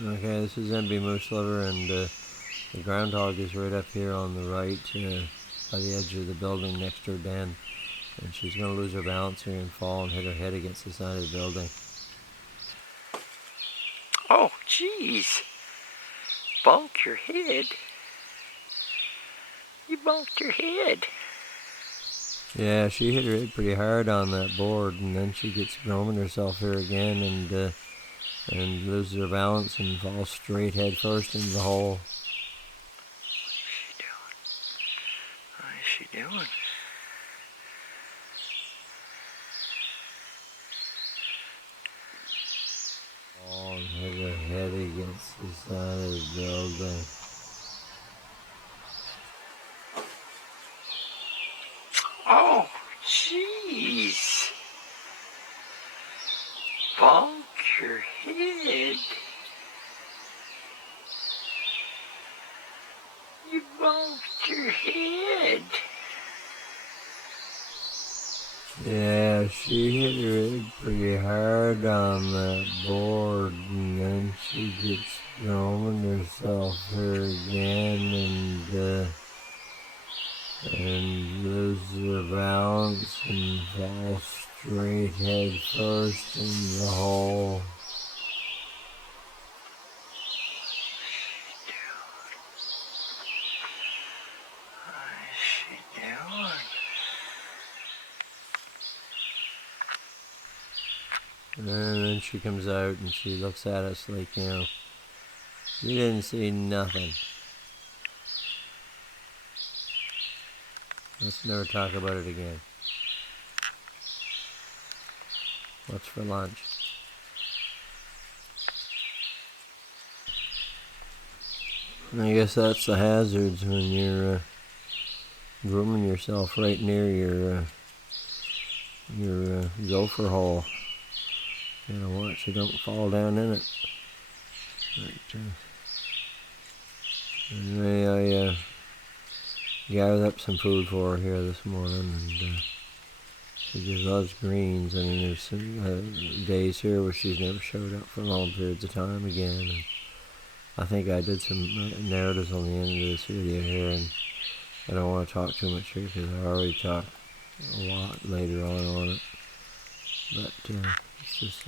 Okay, this is MB Moose Lover, and the Groundhog is right up here on the right by the edge of the building next to her den. And she's going to lose her balance here and fall and hit her head against the side of the building. Oh, jeez. Bonked your head. You bonked your head. Yeah, she hit her head pretty hard on that board, and then she gets grooming herself here again and loses her balance and falls straight head first into the hole. What is she doing? What is she doing? Oh, and hit her head against the side of the building. Oh, jeez. Bonk your head. You bonked your head. Yeah, she hit her head pretty hard on that board, and then she gets grooming herself here again and loses her balance and falls straight head first in the hole. What is she doing? And then she comes out and she looks at us like, you didn't see nothing. Let's never talk about it again. What's for lunch? I guess that's the hazards when you're grooming yourself right near your gopher hole. You gotta watch you don't fall down in it. But, anyway, I gathered up some food for her here this morning, and she just loves greens. I mean, there's some days here where she's never showed up for long periods of time again. And I think I did some narratives on the end of this video here, and I don't want to talk too much here because I already talked a lot later on it. But it's just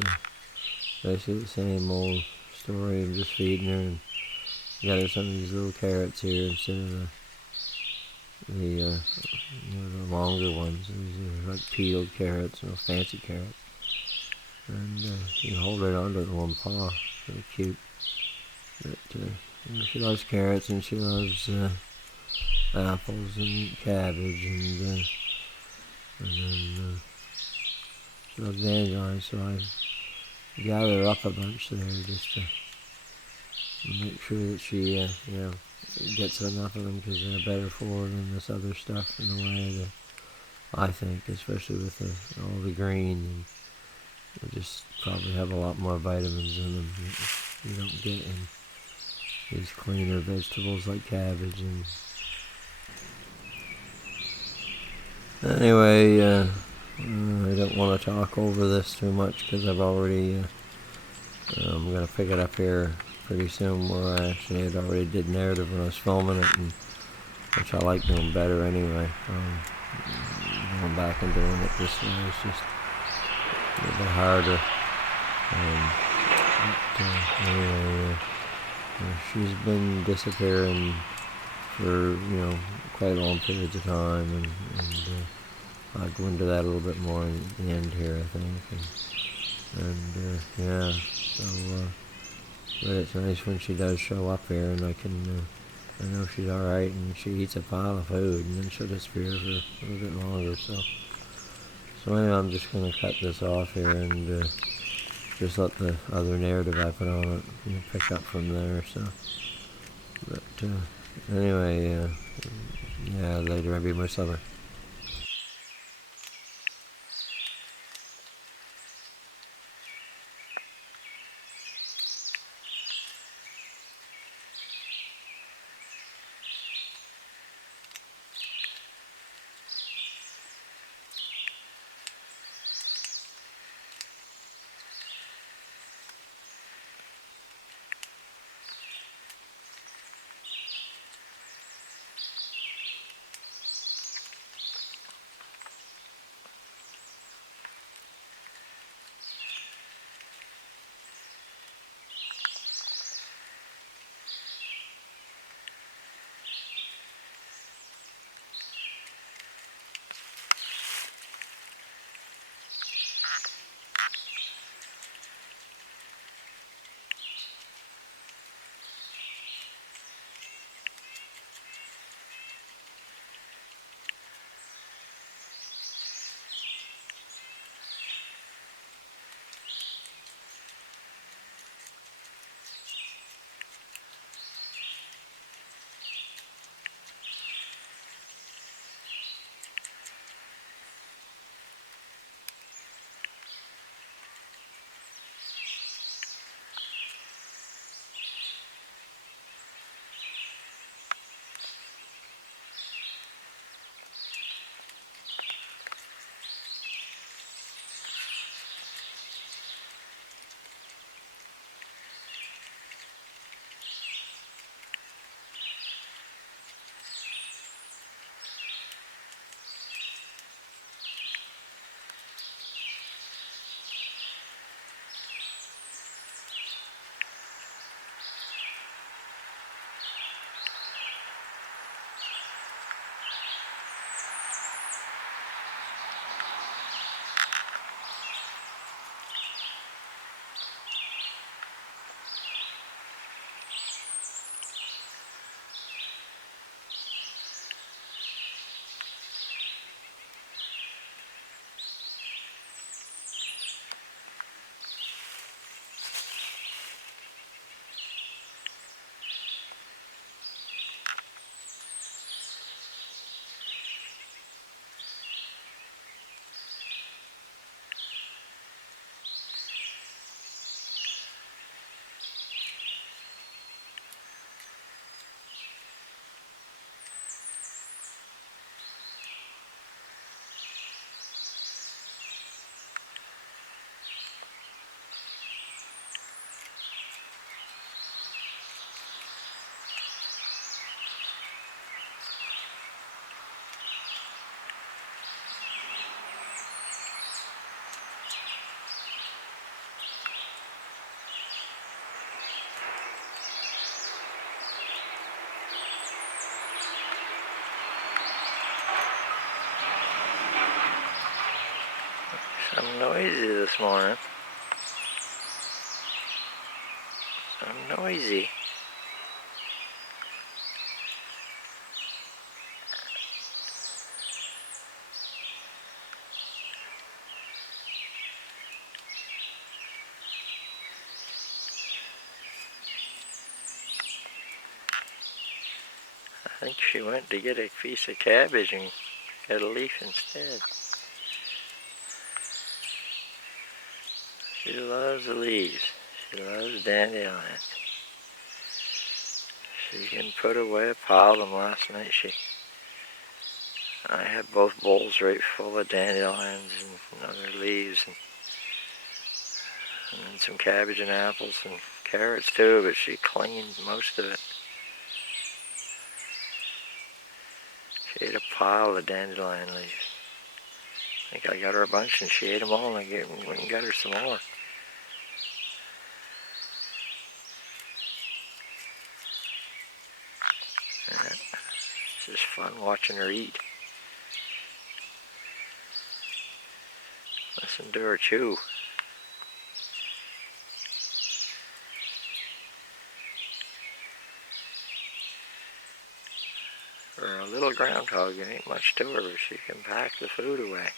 basically the same old story of just feeding her, and got her some of these little carrots here instead of the longer ones. These are like peeled carrots, fancy carrots. And you can hold right onto it in one paw. Really cute. But she loves carrots, and she loves apples and cabbage, and then she loves dandelion. So I gather up a bunch there just to make sure that she gets enough of them, because they're better for her than this other stuff in a way that I think, especially with all the green, and they just probably have a lot more vitamins in them that you don't get in these cleaner vegetables like cabbage. And anyway, I don't want to talk over this too much because I've already I'm going to pick it up here pretty soon, where I actually had already did narrative when I was filming it, and which I like doing better anyway. Going back and doing it this way is just a little bit harder. But anyway, she's been disappearing for quite long periods of time, and I'll go into that a little bit more at the end here, I think. And yeah, so but it's nice when she does show up here, and I know she's alright, and she eats a pile of food, and then she'll disappear for a little bit longer. So anyway, I'm just going to cut this off here and just let the other narrative I put on it pick up from there. So, but anyway, yeah, later, I'll be more summer. I'm noisy this morning. I'm noisy. I think she went to get a piece of cabbage and got a leaf instead. She loves the leaves. She loves dandelions. She can put away a pile of them. Last night I had both bowls right full of dandelions and other leaves and some cabbage and apples and carrots too, but she cleaned most of it. She ate a pile of dandelion leaves. I think I got her a bunch and she ate them all, and I went and got her some more. It's just fun watching her eat. Listen to her chew. For a little groundhog, there ain't much to her, but she can pack the food away.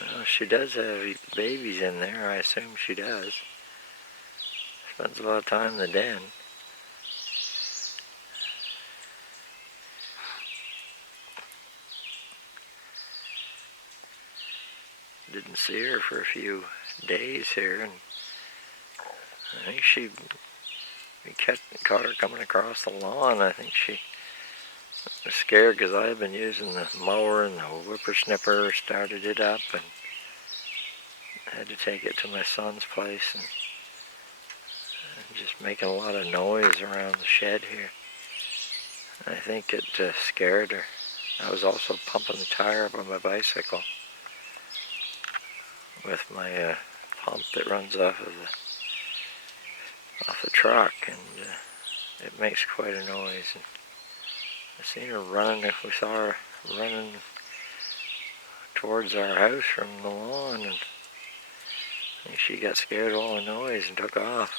Well, she does have babies in there, I assume she does. Spends a lot of time in the den. Didn't see her for a few days here, and I think we caught her coming across the lawn. I think she was scared because I had been using the mower and the whippersnipper, started it up, and had to take it to my son's place and just making a lot of noise around the shed here. I think it scared her. I was also pumping the tire up on my bicycle with my pump that runs off the truck, and it makes quite a noise. And I seen her running. We saw her running towards our house from the lawn, and I think she got scared of all the noise and took off.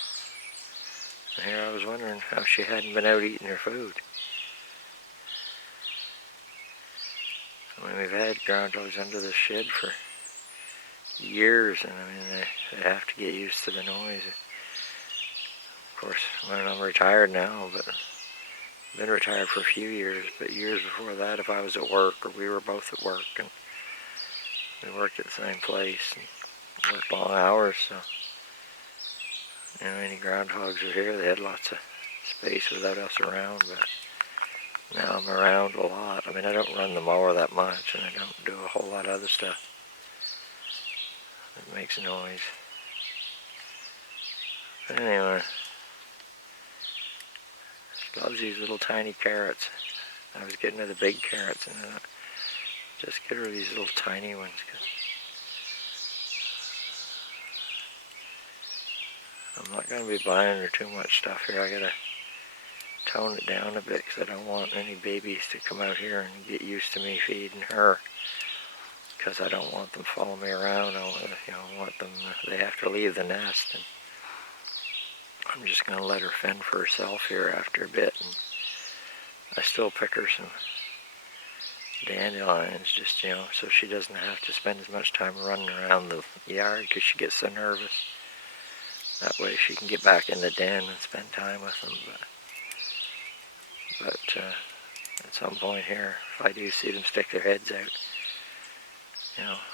And here I was wondering how she hadn't been out eating her food. I mean, we've had groundhogs under the shed for years, and I mean, they have to get used to the noise. Of course, I'm retired now, but I've been retired for a few years, but years before that, if I was at work or we were both at work, and we worked at the same place and worked long hours, so any groundhogs were here, they had lots of space without us around, but now I'm around a lot. I mean, I don't run the mower that much, and I don't do a whole lot of other stuff. It makes noise. But anyway, she loves these little tiny carrots. I was getting her the big carrots, and then I just get her these little tiny ones. I'm not going to be buying her too much stuff here. I got to tone it down a bit because I don't want any babies to come out here and get used to me feeding her, because I don't want them following me around. I want them, they have to leave the nest, and I'm just going to let her fend for herself here after a bit. And I still pick her some dandelions, just so she doesn't have to spend as much time running around the yard because she gets so nervous. That way she can get back in the den and spend time with them. But at some point here, if I do see them stick their heads out,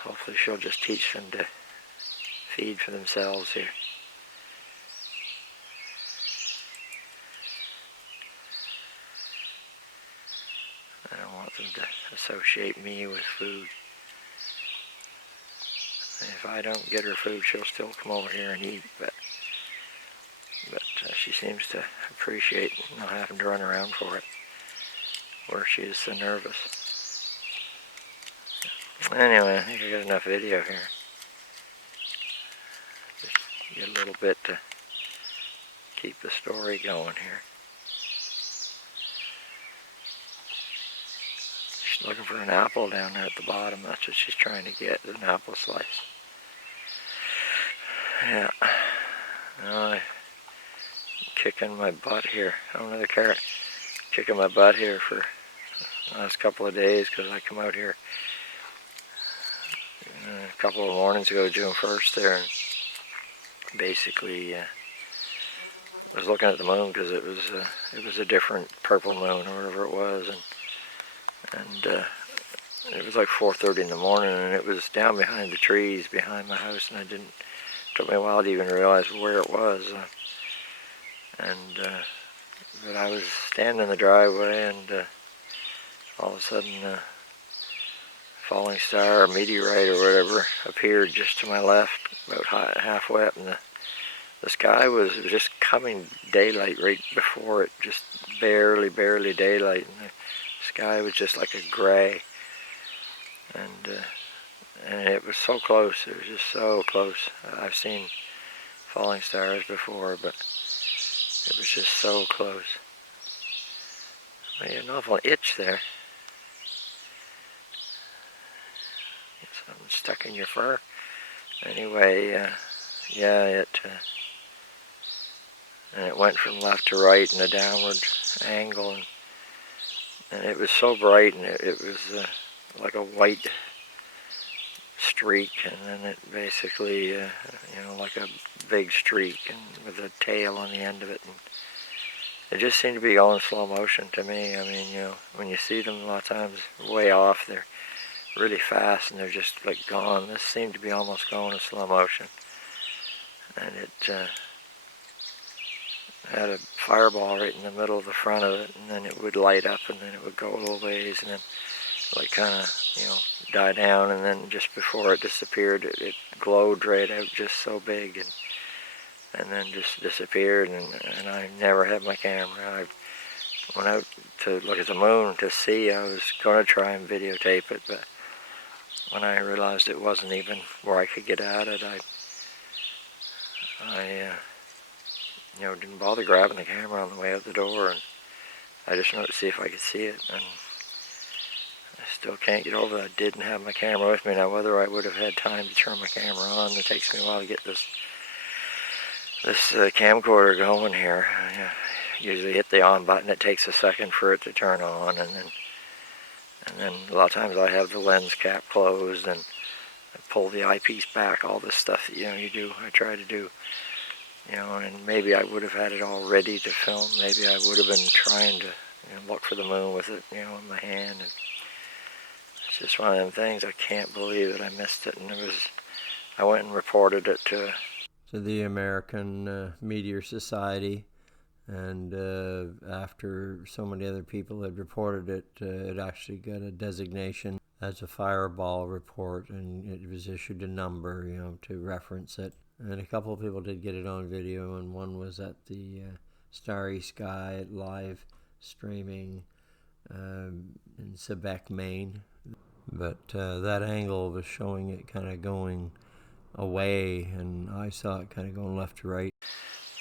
hopefully she'll just teach them to feed for themselves here. I don't want them to associate me with food. If I don't get her food, she'll still come over here and eat, but she seems to appreciate not having to run around for it, where she is so nervous. Anyway, I think I got enough video here. Just get a little bit to keep the story going here. looking for an apple down there at the bottom. That's what she's trying to get, an apple slice. Yeah. I'm kicking my butt here. Oh, another carrot. Kicking my butt here for the last couple of days because I come out here a couple of mornings ago, June 1st there, and basically was looking at the moon because it was a different purple moon or whatever it was, and it was like 4:30 in the morning, and it was down behind the trees behind my house, and it took me a while to even realize where it was, but I was standing in the driveway, and all of a sudden falling star or meteorite or whatever appeared just to my left, about halfway up, and the sky was just coming daylight right before it, just barely daylight, and the sky was just like a gray, and it was so close. It was just so close. I've seen falling stars before, but it was just so close. I had an awful itch there. Something stuck in your fur. Anyway, yeah, and it went from left to right in a downward angle, and it was so bright, and it was like a white streak, and then it basically, like a big streak, and with a tail on the end of it, and it just seemed to be all in slow motion to me. I mean, when you see them a lot of times way off, they're really fast, and they're just like gone. This seemed to be almost going in slow motion, and it had a fireball right in the middle of the front of it, and then it would light up, and then it would go a little ways, and then like kind of die down, and then just before it disappeared, it glowed right out, just so big, and then just disappeared. And I never had my camera. I went out to look at the moon to see. I was going to try and videotape it, but when I realized it wasn't even where I could get at it, I didn't bother grabbing the camera on the way out the door, and I just wanted to see if I could see it, and I still can't get over that I didn't have my camera with me. Now, whether I would have had time to turn my camera on, it takes me a while to get this camcorder going here. I usually hit the on button, it takes a second for it to turn on, and then a lot of times I have the lens cap closed, and I pull the eyepiece back, all this stuff that you do, I try to do, and maybe I would have had it all ready to film. Maybe I would have been trying to look for the moon with it, in my hand, and it's just one of them things. I can't believe that I missed it, and I went and reported it to the American Meteor Society, and after so many other people had reported it, it actually got a designation as a fireball report, and it was issued a number, to reference it. And a couple of people did get it on video, and one was at the Starry Sky live streaming in Quebec, Maine. But that angle was showing it kind of going away, and I saw it kind of going left to right.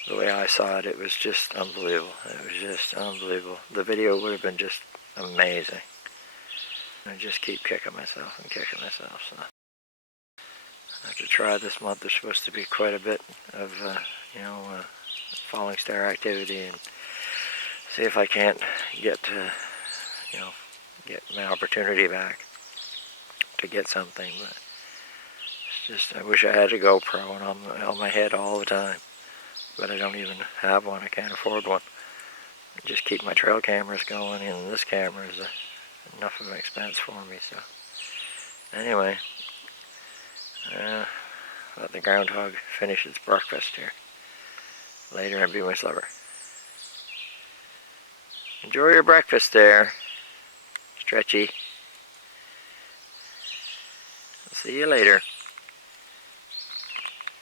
The way I saw it, it was just unbelievable. It was just unbelievable. The video would have been just amazing. I just keep kicking myself, so I have to try this month. There's supposed to be quite a bit of, falling star activity, and see if I can't get my opportunity back to get something. But it's just, I wish I had a GoPro on my head all the time, but I don't even have one. I can't afford one. I just keep my trail cameras going, and this camera is enough of an expense for me. So anyway, let the groundhog finish its breakfast here. Later, and be my slumber. Enjoy your breakfast there, Stretchy. I'll see you later.